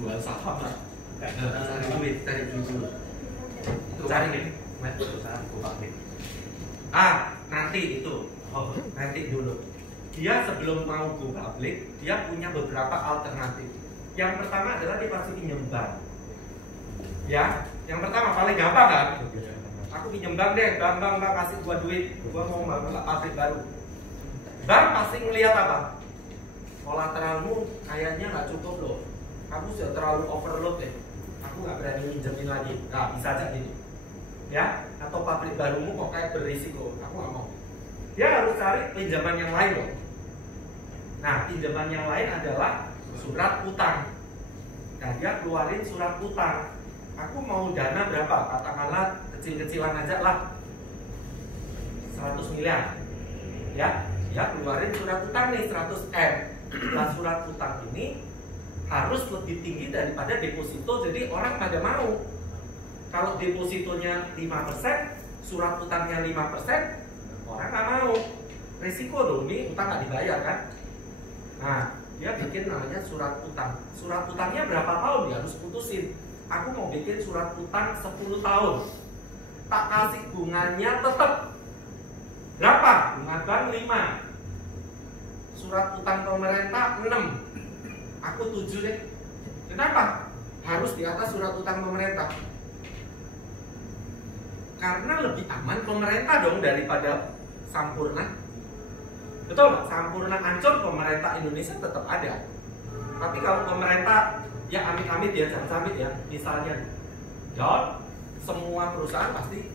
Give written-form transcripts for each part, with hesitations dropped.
jual saham lah. Cari duit dulu. Cari nih, perusahaan go public. Nanti itu, nanti dulu. Dia sebelum mau go public, dia punya beberapa alternatif. Yang pertama adalah dia pasti pinjam bank. Ya, yang pertama paling gampang kan? Aku pinjam bank deh, bank kasih gua duit, gua mau bangun pabrik baru. Bank pasti ngelihat apa? Kolateralmu kayaknya nggak cukup loh. Kamu sudah terlalu overload deh. Aku nggak berani minjemin lagi. Nah, bisa aja gitu. Ya, atau pabrik barumu kok kayak berisiko. Aku nggak mau. Dia harus cari pinjaman yang lain loh. Nah, pinjaman yang lain adalah surat utang. Nah, dia keluarin surat utang. Aku mau dana berapa? Katakanlah kecil-kecilan aja lah, 100 miliar. Ya, dia keluarin surat utang nih 100 M. Nah, surat utang ini harus lebih tinggi daripada deposito, jadi orang pada mau. Kalau depositonya 5%, surat utangnya 5%, orang nggak mau. Resiko dong, ini utang nggak dibayar kan? Nah, dia bikin namanya surat utang. Surat utangnya berapa tahun dia harus putusin. Aku mau bikin surat utang 10 tahun. Tak kasih bunganya tetap berapa? Bunga bank 5. Surat utang pemerintah 6. Aku 7 deh. Kenapa? Harus di atas surat utang pemerintah. Karena lebih aman pemerintah dong daripada Sampurna. Betul nggak? Sampurna hancur, pemerintah Indonesia tetap ada. Tapi kalau pemerintah, ya amit-amit ya, jangan sampai ya, misalnya down, semua perusahaan pasti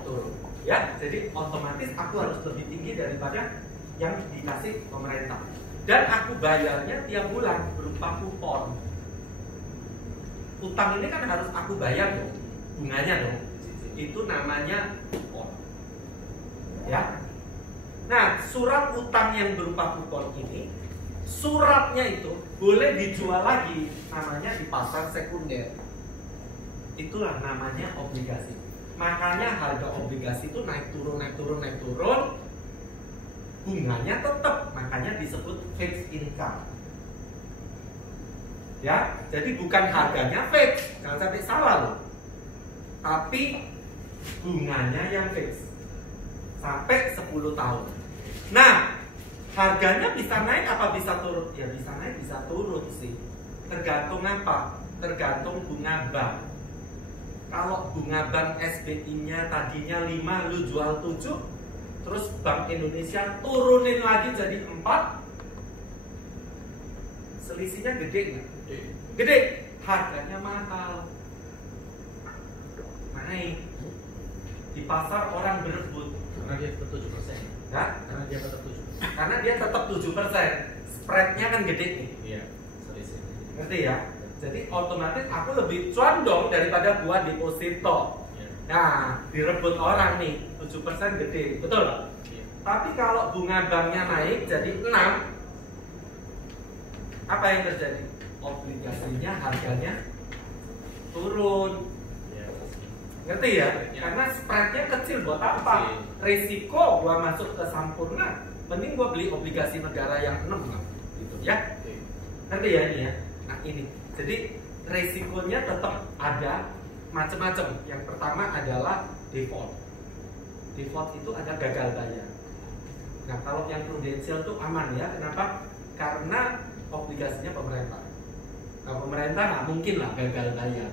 turun. Ya, jadi otomatis aku harus lebih tinggi daripada yang dikasih pemerintah. Dan aku bayarnya tiap bulan berupa kupon. Utang ini kan harus aku bayar dong, bunganya dong. Itu namanya kupon. Ya. Nah, surat utang yang berupa kupon ini, suratnya itu boleh dijual lagi, namanya di pasar sekunder. Itulah namanya obligasi. Makanya harga obligasi itu naik turun, bunganya tetap, makanya disebut fixed income. Ya, jadi bukan harganya fix, jangan sampai salah loh. Tapi bunganya yang fix sampai 10 tahun. Nah, harganya bisa naik apa bisa turun? Ya bisa naik, bisa turun sih. Tergantung apa? Tergantung bunga bank. Kalau bunga bank SBI-nya tadinya 5, lu jual 7, terus Bank Indonesia turunin lagi jadi 4, selisihnya gede nggak? Gede. Harganya mahal. Naik. Di pasar orang berebut. Karena dia tetap 7%. Ya? Karena dia tetap 7%. Karena dia tetap 7%. Spreadnya kan gede nih. Iya, selisihnya. Ngerti ya? Jadi otomatis aku lebih cuan dong daripada buat deposito. Iya. Nah, direbut orang nih, 7% gede, betul nggak? Iya. Tapi kalau bunga banknya naik jadi 6, apa yang terjadi? Obligasinya harganya turun. Iya. Ngerti ya? Iya. Karena spreadnya kecil, buat apa? Resiko gua masuk ke Sampurna, mending gua beli obligasi negara yang 6 lah, gitu ya. Oke. Ngerti ya ini ya? Nah ini, jadi resikonya tetap ada macam-macam. Yang pertama adalah default. Default itu ada gagal bayar. Nah kalau yang prudensial itu aman ya. Kenapa? Karena obligasinya pemerintah. Nah pemerintah nggak mungkin lah gagal bayar.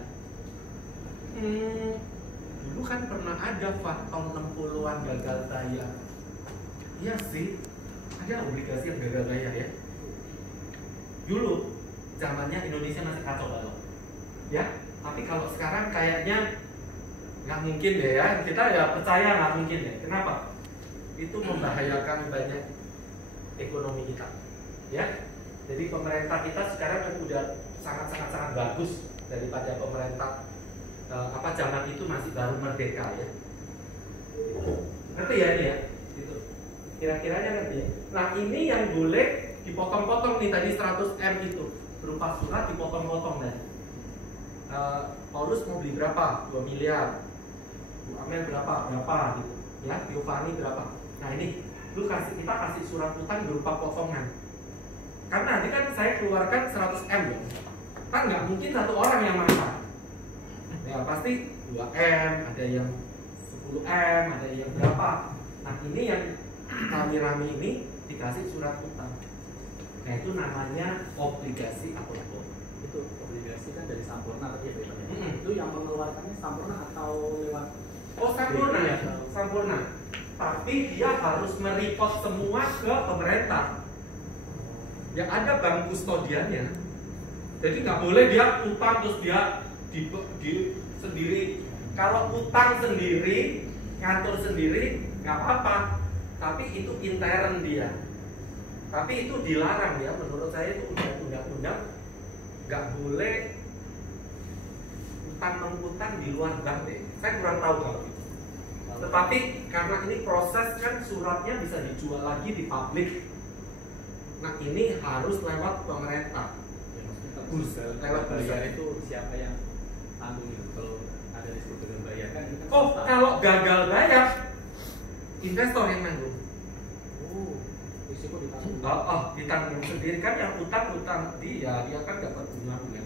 Dulu kan pernah ada tahun 60-an gagal bayar. Iya sih, ada obligasi yang gagal bayar ya. Dulu zamannya Indonesia masih kacau balau, ya. Tapi kalau sekarang kayaknya nggak mungkin deh ya. Kita ya percaya nggak mungkin deh. Kenapa? Itu membahayakan banyak ekonomi kita, ya. Jadi pemerintah kita sekarang kan udah sangat bagus daripada pemerintah zaman itu masih baru merdeka ya. Ngerti ya ini ya? Gitu. Kira-kiranya ngerti ya? Nah ini yang boleh dipotong-potong nih tadi 100 M itu berupa surat dipotong-potong tadi. Paulus mau beli berapa? 2 miliar. Bu Amel berapa? Berapa gitu. Ya, Giovanni berapa? Nah ini kita kasih surat utang berupa potongan. Karena nanti kan saya keluarkan 100 M ya. Kan nggak mungkin satu orang yang masak. Ya pasti 2M, ada yang 10M, ada yang berapa. Nah ini yang rame-rame ini dikasih surat utang. Nah itu namanya obligasi apapun. Itu obligasi kan dari Sampurna tadi ya Pak. Itu yang mengeluarkannya Sampurna atau lewat? Oh Sampurna ya, Sampurna. Tapi dia harus mereport semua ke pemerintah. Ya ada bank kustodiannya. Jadi nggak boleh dia utang terus dia di sendiri. Kalau utang sendiri, ngatur sendiri nggak apa-apa. Tapi itu intern dia. Tapi itu dilarang ya. Menurut saya itu undang-undang nggak boleh utang mengutang di luar bank deh. Saya kurang tahu kalau itu. Tetapi karena ini proses kan suratnya bisa dijual lagi di publik. Nah ini harus lewat pemerintah. Lewat bayar itu siapa yang tanggung itu? Kalau ada risiko gagal bayar kan? Itu kan Oh swasta. kalau gagal bayar, investor yang nanggung. Oh, risiko ditanggung. Ditanggung sendiri kan yang utang dia kan dapat bunga dia.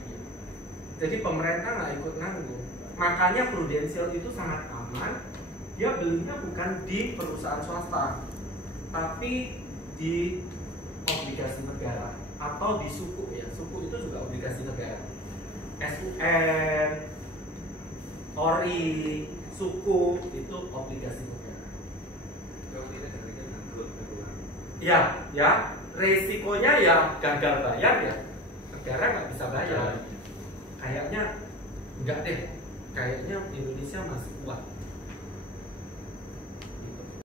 Jadi pemerintah nggak ikut nanggung. Makanya prudensial itu sangat aman. Dia belinya bukan di perusahaan swasta, tapi di obligasi negara atau di suku ya. Suku itu juga obligasi negara. SUN, ORI, suku itu obligasi negara. Kalau tidak kan bangkrut berulang. Ya, resikonya ya gagal bayar ya. Negara nggak bisa bayar. Kayaknya enggak deh. Kayaknya Indonesia masih kuat.